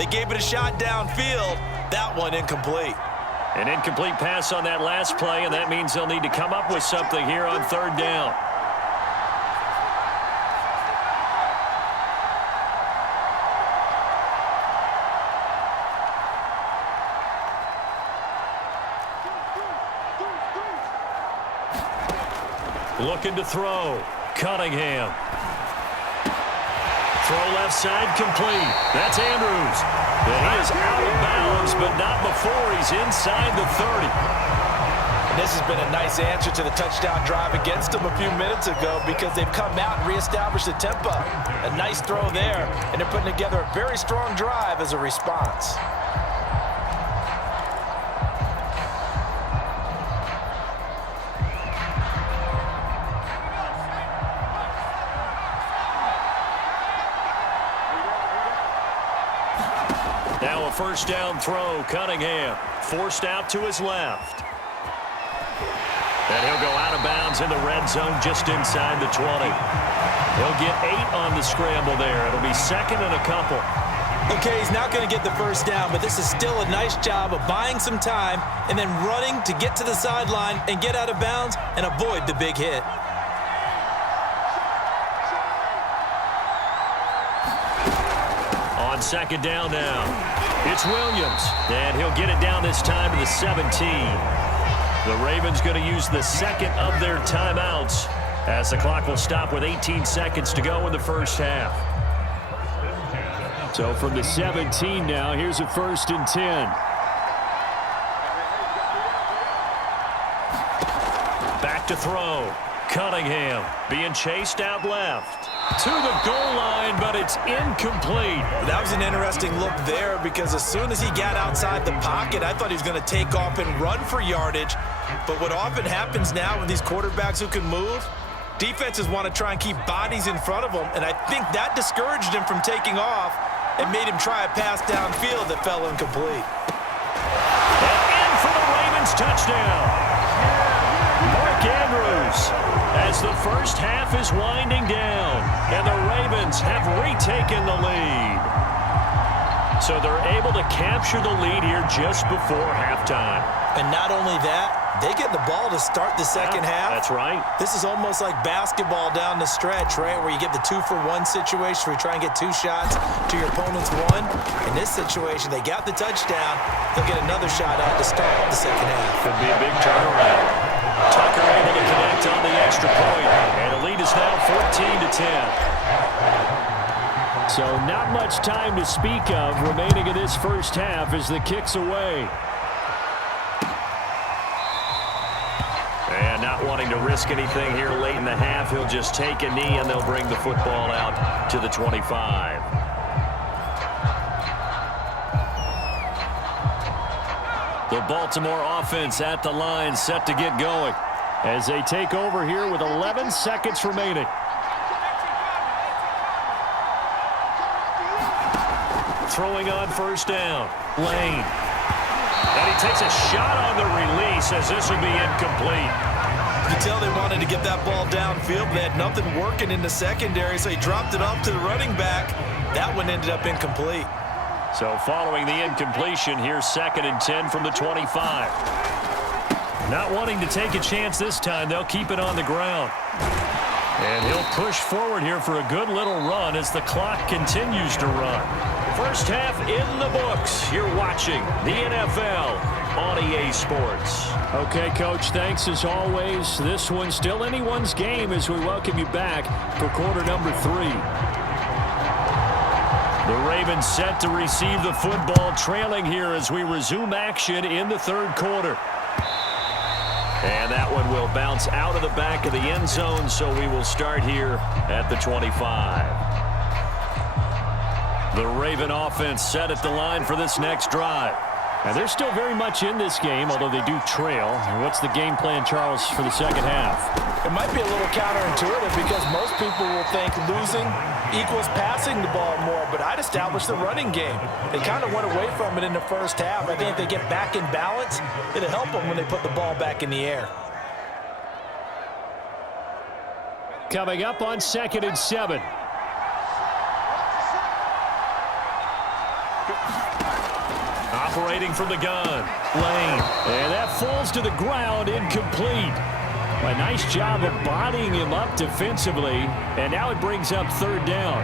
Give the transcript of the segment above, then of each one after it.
They gave it a shot downfield. That one incomplete. An incomplete pass on that last play, and that means they'll need to come up with something here on third down. Looking to throw. Cunningham. Throw left side complete. That's Andrews. And he is out of bounds, but not before he's inside the 30. And this has been a nice answer to the touchdown drive against them a few minutes ago because they've come out and reestablished the tempo. A nice throw there, and they're putting together a very strong drive as a response. Now a first down throw. Cunningham forced out to his left. And he'll go out of bounds in the red zone just inside the 20. He'll get 8 on the scramble there. It'll be second and a couple. Okay, he's not going to get the first down, but this is still a nice job of buying some time and then running to get to the sideline and get out of bounds and avoid the big hit. On second down now, it's Williams, and he'll get it down this time to the 17. The Ravens going to use the second of their timeouts as the clock will stop with 18 seconds to go in the first half. So from the 17 now, here's a 1st and 10. Back to throw. Cunningham being chased out left. To the goal line, but it's incomplete. That was an interesting look there because as soon as he got outside the pocket, I thought he was going to take off and run for yardage. But what often happens now with these quarterbacks who can move, defenses want to try and keep bodies in front of them, and I think that discouraged him from taking off and made him try a pass downfield that fell incomplete. And in for the Ravens touchdown. Mark Andrews, as the first half is winding down, and the Ravens have retaken the lead. So they're able to capture the lead here just before halftime. And not only that, they get the ball to start the second half. That's right. This is almost like basketball down the stretch, right, where you get the 2-for-1 situation where you try and get 2 shots to your opponent's 1. In this situation, they got the touchdown. They'll get another shot out to start the second half. Could be a big turnaround. Tucker able to connect on the extra point, and the lead is now 14-10. So not much time to speak of remaining in this first half as the kick's away. And not wanting to risk anything here late in the half, he'll just take a knee and they'll bring the football out to the 25. The Baltimore offense at the line, set to get going as they take over here with 11 seconds remaining. Throwing on first down, Lane. And he takes a shot on the release as this will be incomplete. You can tell they wanted to get that ball downfield. They had nothing working in the secondary, so he dropped it off to the running back. That one ended up incomplete. So following the incompletion, here's 2nd and 10 from the 25. Not wanting to take a chance this time, they'll keep it on the ground. And he'll push forward here for a good little run as the clock continues to run. First half in the books. You're watching the NFL on EA Sports. Okay, Coach, thanks as always. This one's still anyone's game as we welcome you back for quarter number 3. The Ravens set to receive the football, trailing here as we resume action in the third quarter. And that one will bounce out of the back of the end zone, so we will start here at the 25. The Raven offense set at the line for this next drive. And they're still very much in this game, although they do trail. What's the game plan, Charles, for the second half? It might be a little counterintuitive because most people will think losing equals passing the ball more, but I'd establish the running game. They kind of went away from it in the first half. I think if they get back in balance, it'll help them when they put the ball back in the air. Coming up on 2nd and 7. Operating from the gun, Lane. And that falls to the ground, incomplete. A nice job of bodying him up defensively. And now it brings up third down.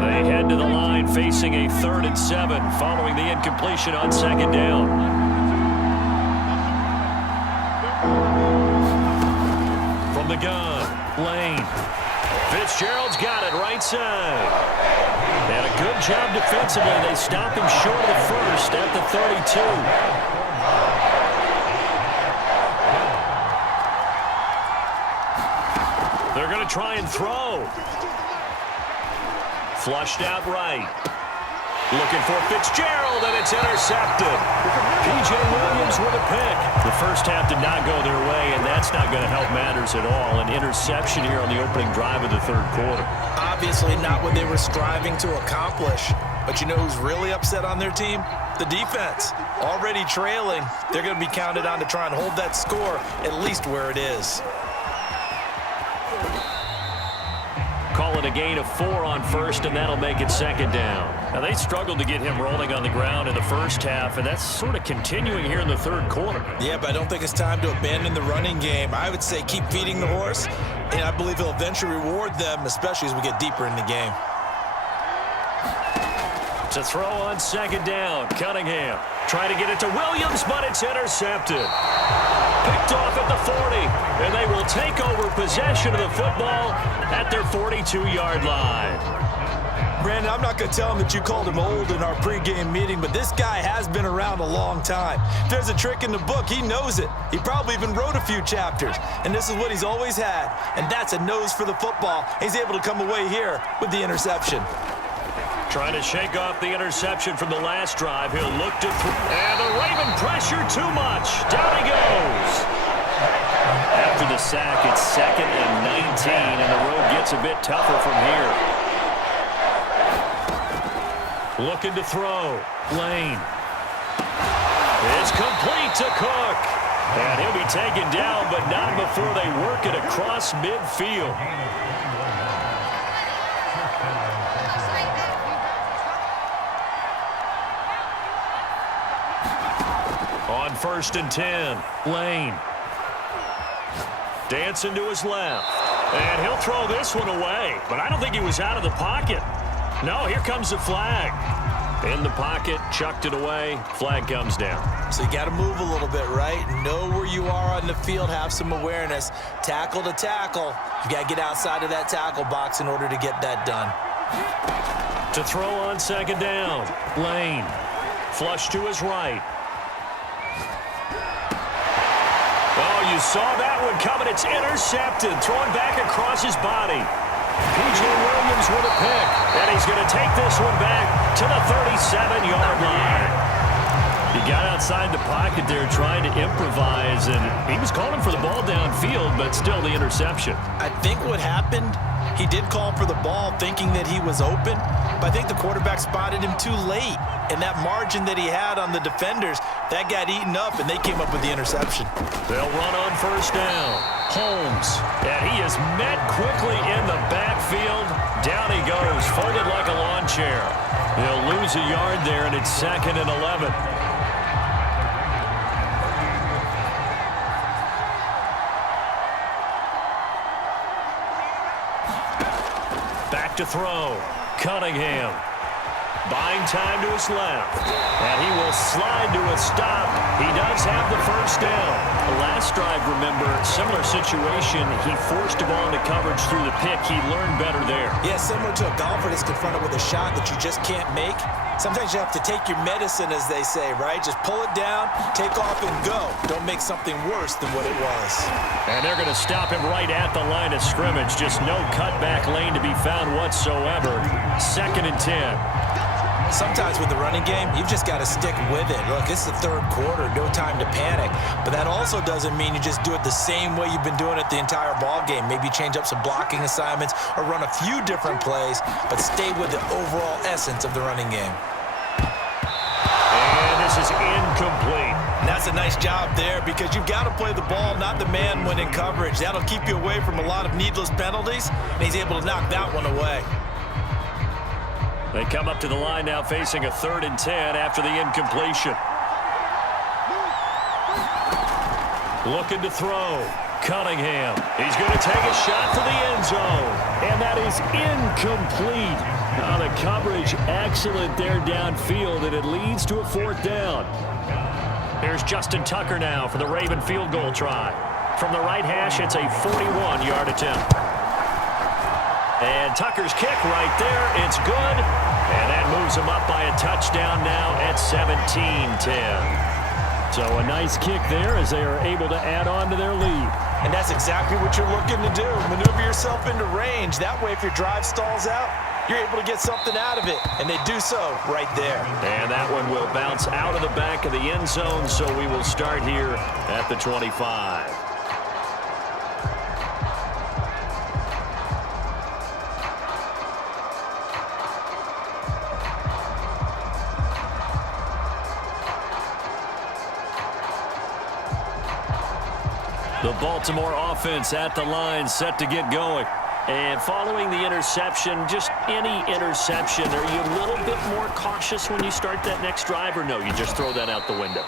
They head to the line facing a 3rd and 7 following the incompletion on 2nd down. From the gun, Lane. Fitzgerald's got it right side. And a good job defensively. They stop him short of the first at the 32. They're going to try and throw. Flushed out right. Looking for Fitzgerald, and it's intercepted. P.J. Williams with a pick. The first half did not go their way, and that's not going to help matters at all. An interception here on the opening drive of the 3rd quarter. Obviously not what they were striving to accomplish. But you know who's really upset on their team? The defense. Already trailing. They're going to be counted on to try and hold that score at least where it is. Call it a gain of 4 on first, and that'll make it 2nd down. Now, they struggled to get him rolling on the ground in the first half, and that's sort of continuing here in the 3rd quarter. Yeah, but I don't think it's time to abandon the running game. I would say keep feeding the horse, and I believe he'll eventually reward them, especially as we get deeper in the game. To throw on 2nd down, Cunningham. Trying to get it to Williams, but it's intercepted. Picked off at the 40, and they will take over possession of the football at their 42-yard line. Brandon, I'm not going to tell him that you called him old in our pregame meeting, but this guy has been around a long time. If there's a trick in the book, he knows it. He probably even wrote a few chapters, and this is what he's always had, and that's a nose for the football. He's able to come away here with the interception. Trying to shake off the interception from the last drive. He'll look to and the Raven pressure too much. Down he goes. After the sack, it's 2nd and 19, and the road gets a bit tougher from here. Looking to throw. Lane. It's complete to Cook. And he'll be taken down, but not before they work it across midfield. On 1st and 10, Lane. Dancing to his left. And he'll throw this one away. But I don't think he was out of the pocket. No, here comes the flag. In the pocket, chucked it away. Flag comes down. So you got to move a little bit, right? Know where you are on the field. Have some awareness. Tackle to tackle. You got to get outside of that tackle box in order to get that done. To throw on 2nd down, Lane. Flush to his right. Oh, you saw that one coming. It's intercepted. Thrown back across his body. P.J. Williams with a pick. And he's going to take this one back to the 37-yard line. He got outside the pocket there trying to improvise, and he was calling for the ball downfield, but still the interception. I think what happened, he did call for the ball thinking that he was open, but I think the quarterback spotted him too late. And that margin that he had on the defenders, that got eaten up, and they came up with the interception. They'll run on 1st down. Holmes, and he is met quickly in the backfield. Down he goes, folded like a lawn chair. They'll lose a yard there, and it's 2nd and 11. Back to throw. Cunningham. Buying time to his left. And he will slide to a stop. He does have the 1st down. The last drive, remember, similar situation. He forced the ball into coverage through the pick. He learned better there. Yeah, similar to a golfer that's confronted with a shot that you just can't make. Sometimes you have to take your medicine, as they say, right? Just pull it down, take off, and go. Don't make something worse than what it was. And they're going to stop him right at the line of scrimmage. Just no cutback lane to be found whatsoever. 2nd and 10. Sometimes with the running game, you've just got to stick with it. Look, it's the 3rd quarter, no time to panic. But that also doesn't mean you just do it the same way you've been doing it the entire ball game. Maybe change up some blocking assignments or run a few different plays, but stay with the overall essence of the running game. And this is incomplete. And that's a nice job there because you've got to play the ball, not the man when in coverage. That'll keep you away from a lot of needless penalties, and he's able to knock that one away. They come up to the line now facing a 3rd and 10 after the incompletion. Looking to throw. Cunningham. He's going to take a shot for the end zone. And that is incomplete. The coverage excellent there downfield, and it leads to a 4th down. Here's Justin Tucker now for the Raven field goal try. From the right hash, it's a 41-yard attempt. And Tucker's kick right there. It's good. And that moves him up by a touchdown now at 17-10. So a nice kick there as they are able to add on to their lead. And that's exactly what you're looking to do. Maneuver yourself into range. That way, if your drive stalls out, you're able to get something out of it. And they do so right there. And that one will bounce out of the back of the end zone, so we will start here at the 25. The Baltimore offense at the line, set to get going. And following the interception, just any interception, are you a little bit more cautious when you start that next drive, or no, you just throw that out the window?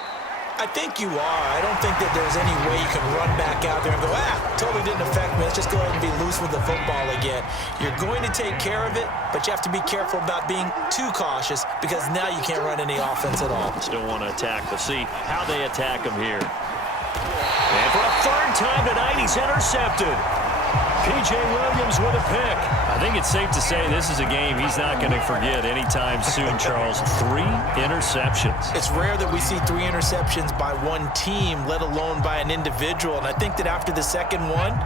I think you are. I don't think that there's any way you can run back out there and go, totally didn't affect me. Let's just go ahead and be loose with the football again. You're going to take care of it, but you have to be careful about being too cautious because now you can't run any offense at all. Still want to attack. We'll see how they attack him here. And for a 3rd time tonight, he's intercepted. P.J. Williams with a pick. I think it's safe to say this is a game he's not going to forget anytime soon, Charles. 3 interceptions. It's rare that we see 3 interceptions by one team, let alone by an individual. And I think that after the second one,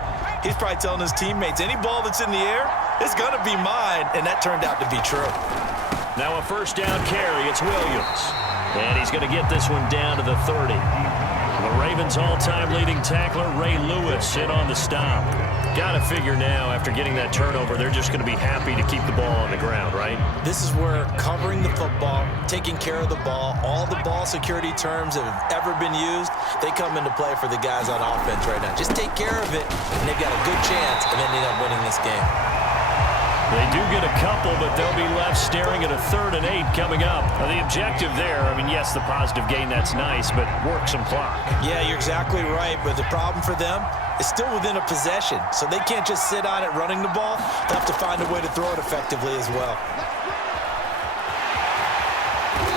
he's probably telling his teammates, any ball that's in the air, it's going to be mine. And that turned out to be true. Now a 1st down carry. It's Williams. And he's going to get this one down to the 30. The Ravens' all-time leading tackler, Ray Lewis, in on the stop. Got to figure now, after getting that turnover, they're just going to be happy to keep the ball on the ground, right? This is where covering the football, taking care of the ball, all the ball security terms that have ever been used, they come into play for the guys on offense right now. Just take care of it, and they've got a good chance of ending up winning this game. They do get a couple, but they'll be left staring at a 3rd and 8 coming up. Now, the objective there, I mean, yes, the positive gain, that's nice, but work some clock. Yeah, you're exactly right, but the problem for them is still within a possession, so they can't just sit on it running the ball. They'll have to find a way to throw it effectively as well.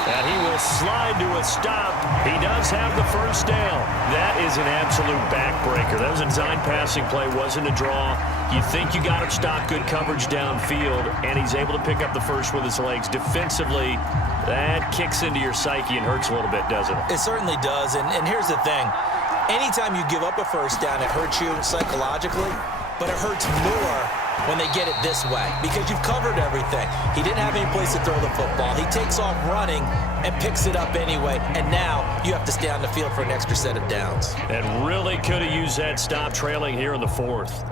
And he will slide to a stop. He does have the 1st down. That is an absolute backbreaker. That was a design passing play, wasn't a draw. You think you got him stopped, good coverage downfield, and he's able to pick up the 1st with his legs. Defensively, that kicks into your psyche and hurts a little bit, doesn't it? It certainly does, and here's the thing. Anytime you give up a 1st down, it hurts you psychologically, but it hurts more when they get it this way because you've covered everything. He didn't have any place to throw the football. He takes off running and picks it up anyway, and now you have to stay on the field for an extra set of downs. And really could have used that stop trailing here in the 4th.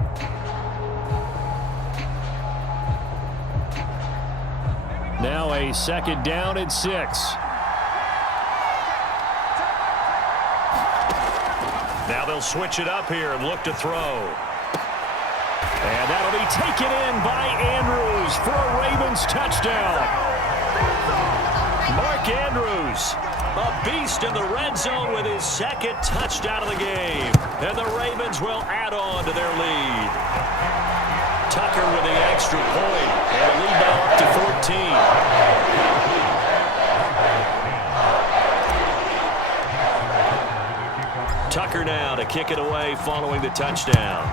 Now a 2nd down and 6. Now they'll switch it up here and look to throw. And that'll be taken in by Andrews for a Ravens touchdown. Mark Andrews, a beast in the red zone with his 2nd touchdown of the game. And the Ravens will add on to their lead. Tucker with the extra point, and a lead now up to 14. Tucker now to kick it away following the touchdown.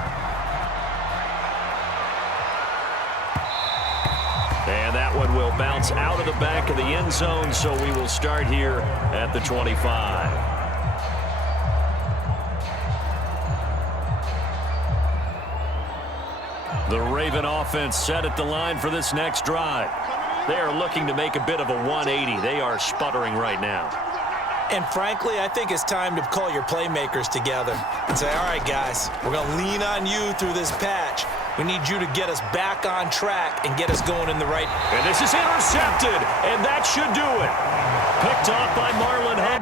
And that one will bounce out of the back of the end zone, so we will start here at the 25. The Raven offense set at the line for this next drive. They are looking to make a bit of a 180. They are sputtering right now. And frankly, I think it's time to call your playmakers together and say, all right, guys, we're going to lean on you through this patch. We need you to get us back on track and get us going in the right. And this is intercepted, and that should do it. Picked off by Marlon Hamm.